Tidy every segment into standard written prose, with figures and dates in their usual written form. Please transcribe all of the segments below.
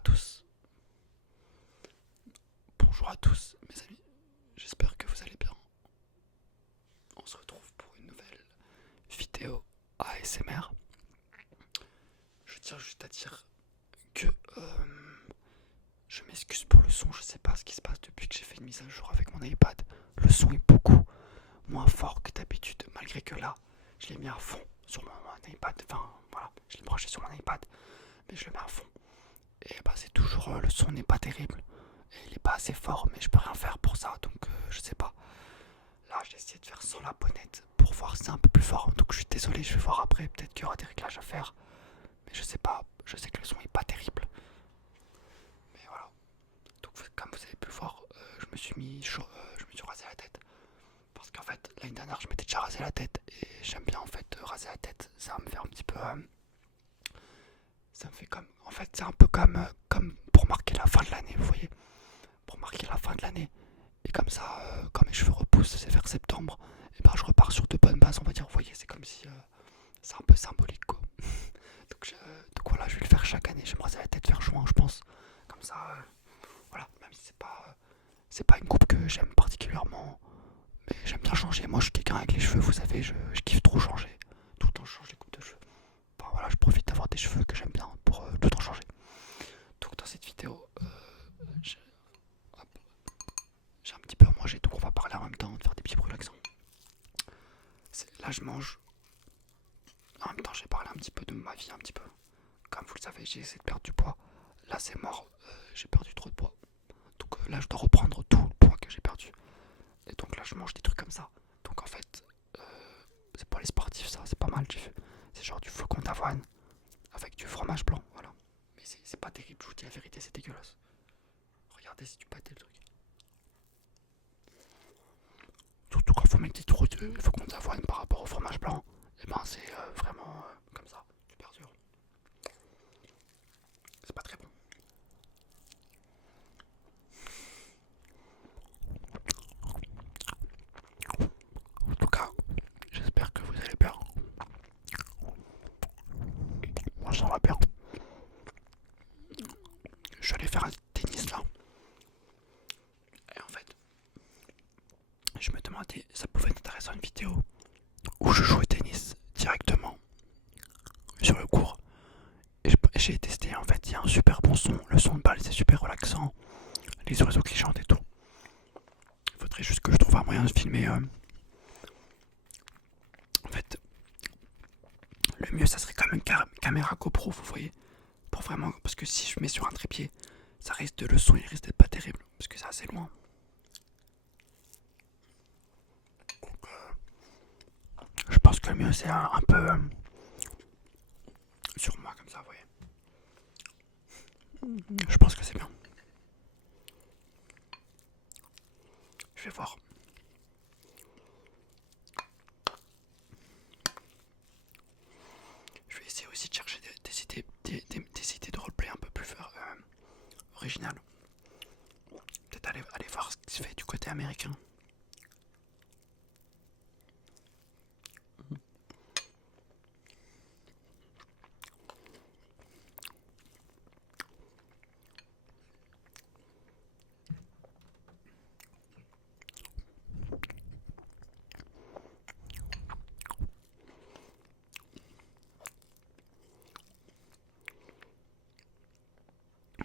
à tous, bonjour à tous mes amis, j'espère que vous allez bien. On se retrouve pour une nouvelle vidéo ASMR. Je tiens juste à dire que je m'excuse pour le son, je sais pas ce qui se passe depuis que j'ai fait une mise à jour avec mon iPad. Le son est beaucoup moins fort que d'habitude, malgré que là, je l'ai mis à fond sur mon iPad. Enfin voilà, je l'ai branché sur mon iPad, mais je le mets à fond. Et bah c'est toujours, le son n'est pas terrible. Et il est pas assez fort, mais je peux rien faire pour ça, donc je sais pas. Là j'ai essayé de faire sans la bonnette pour voir si c'est un peu plus fort. Donc je suis désolé, je vais voir après, peut-être qu'il y aura des réglages à faire. Mais je sais pas, je sais que le son est pas terrible. Mais voilà. Donc comme vous avez pu voir, je me suis rasé la tête. Parce qu'en fait, l'année dernière je m'étais déjà rasé la tête. Et j'aime bien en fait raser la tête. Ça me fait un petit peu... ça me fait comme... En fait c'est un peu comme pour marquer la fin de l'année, vous voyez. Pour marquer la fin de l'année. Et comme ça, quand mes cheveux repoussent, c'est vers septembre, et ben je repars sur de bonnes bases, on va dire. Vous voyez, c'est comme si c'est un peu symbolique quoi. Donc voilà, je vais le faire chaque année. Je vais me raser la tête vers juin, je pense. Comme ça, voilà, même si c'est pas une coupe que j'aime particulièrement, mais j'aime bien changer. Moi, je suis quelqu'un avec les cheveux, vous savez, je kiffe trop changer. Tout le temps, je change les coupes de cheveux. Enfin voilà, je profite d'avoir des cheveux que j'aime bien pour tout le temps changer. Donc dans cette vidéo, j'ai un petit peu à manger, donc on va parler en même temps, de faire des petits bruits relaxants. Là, je mange. En même temps, j'ai parlé un petit peu de ma vie, un petit peu. Comme vous le savez, j'ai essayé de perdre du poids. Là, c'est mort. J'ai perdu trop de poids. Donc là, je dois reprendre tout le poids que j'ai perdu. Et donc là, je mange des trucs comme ça. Donc en fait, c'est pas les sportifs, ça. C'est pas mal. C'est genre du flocon d'avoine avec du fromage blanc. Voilà. Mais c'est pas terrible, je vous dis la vérité, c'est dégueulasse. Regardez, c'est du pâté le truc. Surtout quand vous mettez trop de flocon d'avoine par rapport au fromage blanc. Et ben, c'est vraiment comme ça. Super dur. C'est pas très bon. En tout cas, j'espère que vous allez bien. Moi, ça va bien. Je suis allé faire un tennis là. Et en fait, je me demandais, ça pouvait être intéressant une vidéo où je joue au tennis directement sur le court. Et j'ai testé, en fait, il y a un super bon son. Le son de balle, c'est super relaxant. Les oiseaux qui chantent et tout. Il faudrait juste que je trouve un moyen de filmer. En fait, le mieux, ça serait quand même une caméra GoPro, vous voyez. Pour vraiment, parce que si je mets sur un trépied, ça risque de, le son, il risque d'être pas terrible. Parce que c'est assez loin. Donc, je pense que le mieux, c'est un peu sur moi, comme ça, vous voyez. Je pense que c'est bien. Je vais voir. Je vais essayer aussi de chercher des idées de roleplay un peu plus originales. Peut-être aller voir ce qui se fait du côté américain.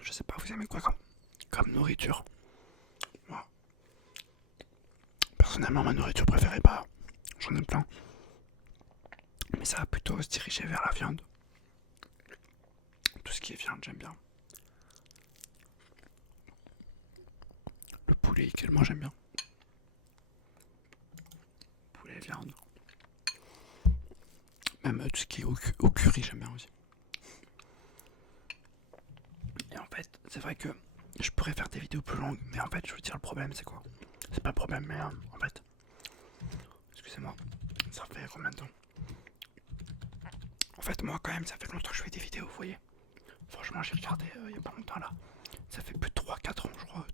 Je sais pas, vous aimez quoi comme nourriture? Moi, personnellement, ma nourriture préférée, bah, j'en ai plein. Mais ça va plutôt se diriger vers la viande. Tout ce qui est viande, j'aime bien. Le poulet également, j'aime bien. Poulet, viande. Même tout ce qui est au curry, j'aime bien aussi. Et en fait, c'est vrai que je pourrais faire des vidéos plus longues, mais en fait, je veux dire, le problème, c'est quoi? C'est pas le problème, mais en fait, excusez-moi, ça fait combien de temps? En fait, moi, quand même, ça fait longtemps que je fais des vidéos, vous voyez. Franchement, j'ai regardé il y a pas longtemps là. Ça fait plus de 3-4 ans, je crois.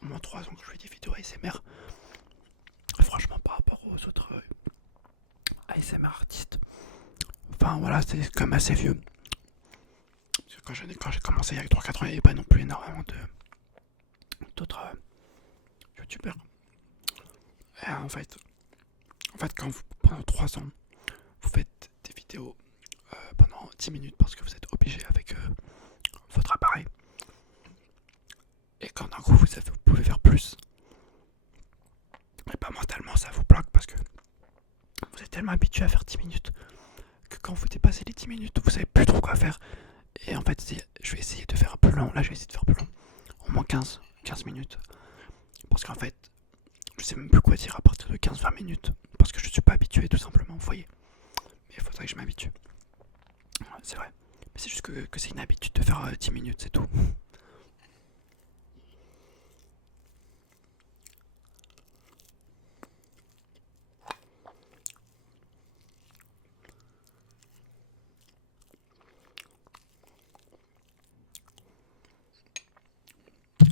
Au moins 3 ans que je fais des vidéos ASMR. Franchement, par rapport aux autres ASMR artistes, enfin voilà, c'est quand même assez vieux. Parce que quand j'ai commencé il y a 3-4 ans, il n'y avait pas non plus énormément d'autres youtubeurs. Et en fait pendant 3 ans, vous faites des vidéos pendant 10 minutes parce que vous êtes obligé avec votre appareil. Et quand d'un coup vous pouvez faire plus, et pas mentalement ça vous bloque parce que vous êtes tellement habitué à faire 10 minutes que quand vous dépassez les 10 minutes, vous savez plus trop quoi faire. Et en fait, je vais essayer de faire un peu long. Là, je vais essayer de faire plus long. Au moins 15 minutes. Parce qu'en fait, je sais même plus quoi dire à partir de 15-20 minutes. Parce que je suis pas habitué, tout simplement. Vous voyez. Mais il faudrait que je m'habitue. C'est vrai. Mais c'est juste que c'est une habitude de faire 10 minutes, c'est tout.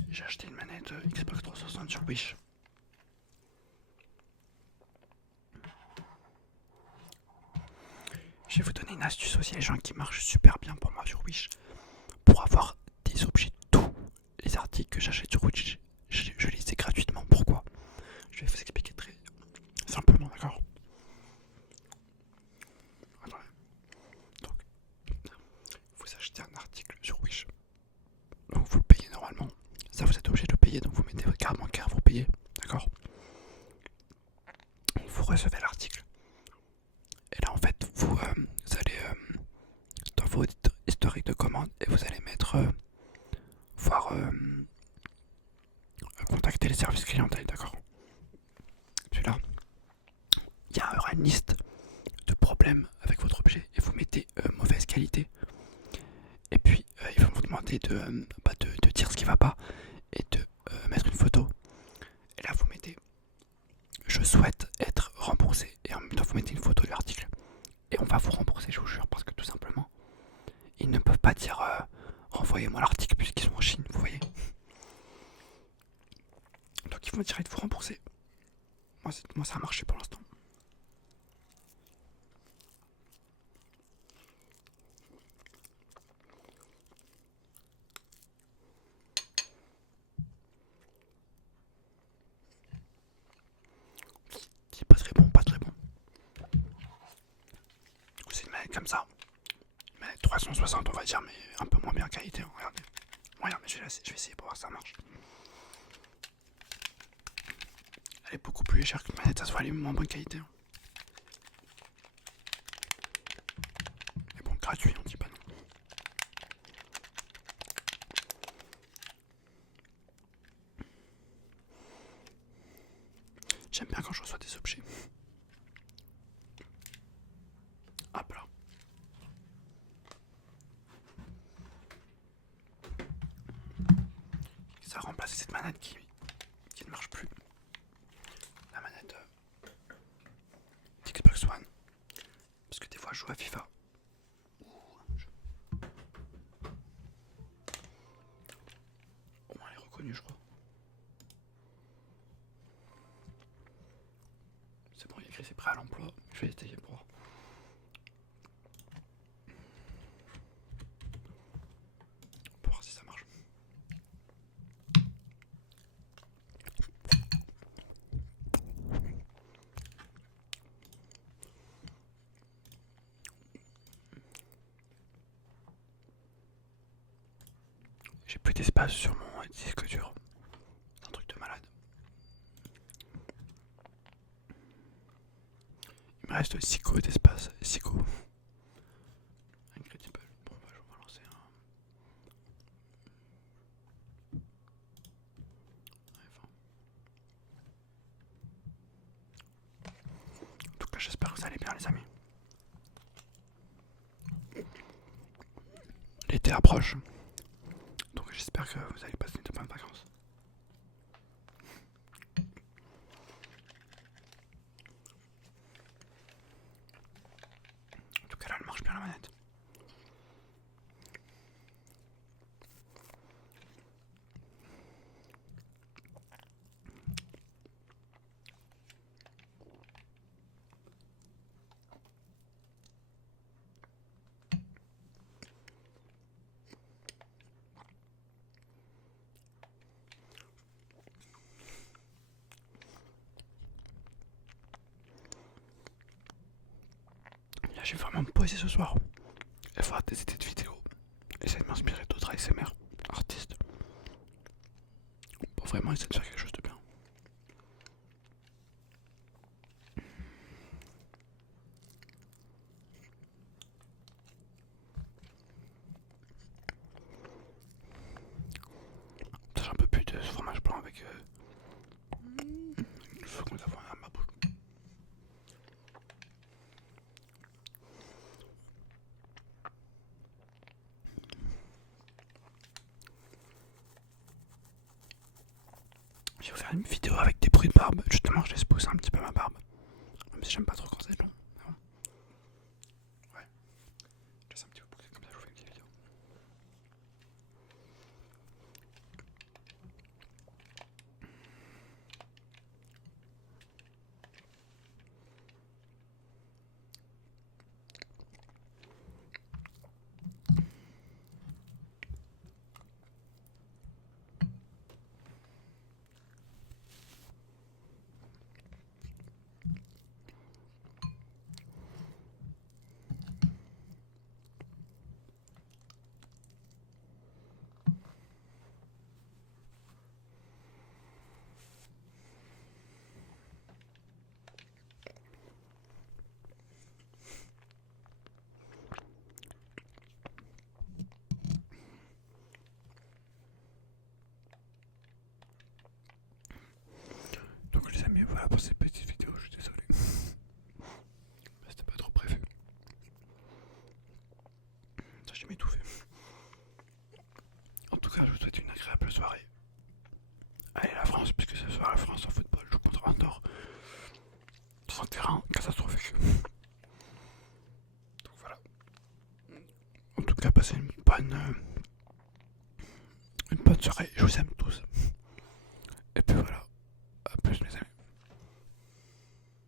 J'ai acheté une manette Xbox 360 sur Wish. Je vais vous donner une astuce aussi, les gens qui marchent super bien pour moi sur Wish. Pour avoir des objets, tous les articles que j'achète sur Wish, je les ai gratuitement. Pourquoi? Je vais vous expliquer très simplement, d'accord? Attendez. Donc, vous achetez un article sur Wish. Donc vous le payez normalement. Ça, vous êtes obligé de le payer. Donc vous mettez votre carte bancaire, vous payez. D'accord? Vous recevez l'article. Et là, en fait, vous allez dans vos historiques de commande et vous allez mettre voir contacter les services clientèle. D'accord? Celui-là, il y aura une liste de problèmes avec votre objet et vous mettez mauvaise qualité. Et puis, ils vont vous demander de dire ce qui va pas et de mettre une photo. Et là, vous mettez je souhaite être remboursé. Et en même temps, vous mettez une photo de l'article. Et on va vous rembourser, je vous jure, parce que tout simplement, ils ne peuvent pas dire renvoyez-moi l'article puisqu'ils sont en Chine, vous voyez. Donc, ils vont direct vous rembourser. Moi, ça a marché pour l'instant. C'est pas très bon, pas très bon. Du coup, c'est une manette comme ça. Une manette 360, on va dire, mais un peu moins bien qualité. Hein, regardez. Regarde, mais je vais essayer pour voir si ça marche. Elle est beaucoup plus légère qu'une manette, ça se voit, elle est moins bonne qualité. Hein. Mais bon, gratuit, on dit pas non. J'aime bien quand je reçois des objets. Hop là. Ça a remplacé cette manette qui ne marche plus. La manette Xbox One. Parce que des fois je joue à FIFA. Au moins elle est reconnue, je crois. C'est bon, il y a écrit c'est prêt à l'emploi. Je vais essayer pour voir. Pour voir si ça marche. J'ai plus d'espace sur mon disque dur. C'est un truc de malade. Il me reste 6 go d'espace. 6 go. Incredible. Bon, bah, je vais lancer un. En tout cas, j'espère que vous allez bien, les amis. L'été approche. Donc, j'espère que vous allez passer de bonnes vacances. En tout cas, là, elle marche bien la manette. j'ai vraiment me poser ce soir et faire des idées de vidéos. Essayer de m'inspirer d'autres ASMR artistes pour vraiment essayer de faire quelque chose de bien. J'en peux plus de ce fromage blanc avec le feu qu'on a à ma bouche. Je vais vous faire une vidéo avec des bruits de barbe. Justement, je laisse pousser un petit peu ma barbe. Même si j'aime pas trop quand c'est long. Bon. Ouais. Je laisse un petit peu pousser comme ça, je vous fais une petite vidéo. Donc les amis, voilà pour cette petite vidéo, je suis désolé. C'était pas trop prévu. J'ai m'étouffé. En tout cas, je vous souhaite une agréable soirée. Allez la France, puisque ce soir la France en football joue contre Andorre dans un terrain catastrophique. Donc voilà. En tout cas, passez une bonne soirée. Je vous aime tous. Et puis voilà.